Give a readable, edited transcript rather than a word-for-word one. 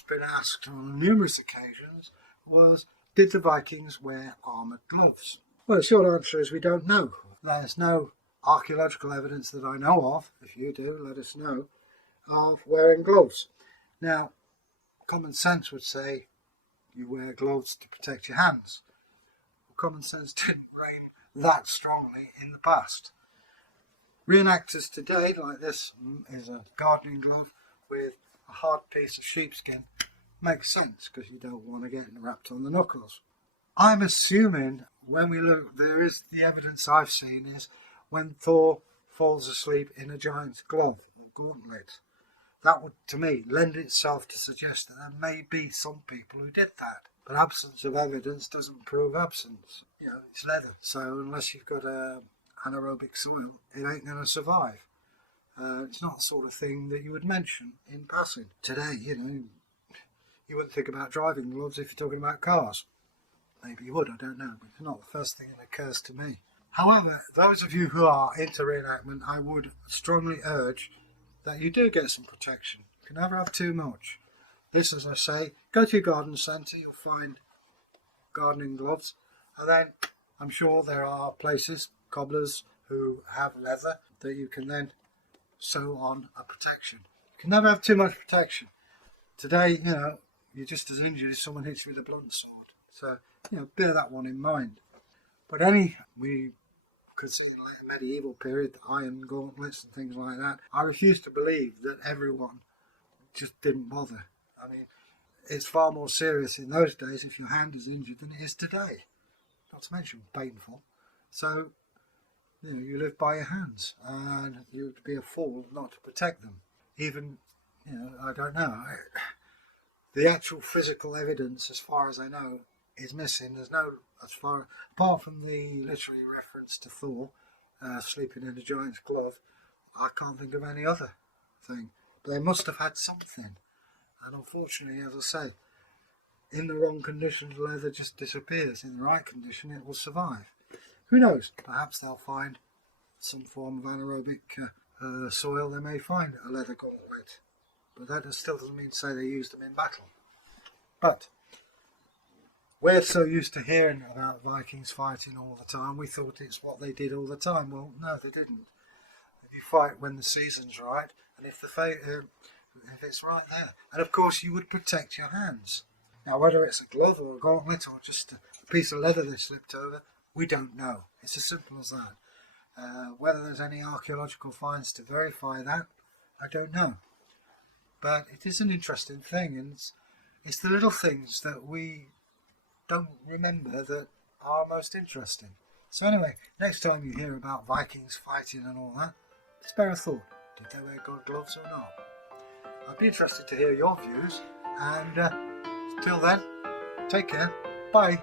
has been asked on numerous occasions was, did the Vikings wear armoured gloves? Well, the short answer is we don't know. There's no archaeological evidence that I know of, if you do, let us know, of wearing gloves. Now, common sense would say you wear gloves to protect your hands. Well, common sense didn't reign that strongly in the past. Reenactors today, like this is a gardening glove with a hard piece of sheepskin, makes sense because you don't want to get wrapped on the knuckles. I'm assuming when we look, there is the evidence I've seen is when Thor falls asleep in a giant's glove or gauntlet. That would, to me, lend itself to suggest that there may be some people who did that. But absence of evidence doesn't prove absence. You know, it's leather, so unless you've got anaerobic soil, it ain't going to survive. It's not the sort of thing that you would mention in passing. Today, you know, you wouldn't think about driving gloves if you're talking about cars. Maybe you would, I don't know, but it's not the first thing that occurs to me. However, those of you who are into reenactment, I would strongly urge that you do get some protection. You can never have too much. This, as I say, go to your garden centre, you'll find gardening gloves, and then I'm sure there are places, cobblers, who have leather that you can then sew on a protection. You can never have too much protection. Today, you know, you're just as injured if someone hits you with a blunt sword. So, you know, bear that one in mind. But we could see in the later medieval period, the iron gauntlets and things like that. I refuse to believe that everyone just didn't bother. I mean, it's far more serious in those days if your hand is injured than it is today. Not to mention painful. So, you know, you live by your hands, and you'd be a fool not to protect them. Even, you know, I don't know. The actual physical evidence, as far as I know, is missing. There's no, apart from the literary reference to Thor sleeping in a giant's glove, I can't think of any other thing. But they must have had something. And unfortunately, as I say, in the wrong conditions, leather just disappears. In the right condition, it will survive. Who knows? Perhaps they'll find some form of anaerobic soil. They may find a leather gauntlet. But that still doesn't mean to say they used them in battle. But we're so used to hearing about Vikings fighting all the time, we thought it's what they did all the time. Well, no, they didn't. You fight when the season's right, and if it's right there. And of course, you would protect your hands. Now, whether it's a glove or a gauntlet or just a piece of leather they slipped over, we don't know. It's as simple as that. Whether there's any archaeological finds to verify that, I don't know. But it is an interesting thing, and it's the little things that we don't remember that are most interesting. So anyway, next time you hear about Vikings fighting and all that, spare a thought. Did they wear gold gloves or not? I'd be interested to hear your views, and till then, take care. Bye.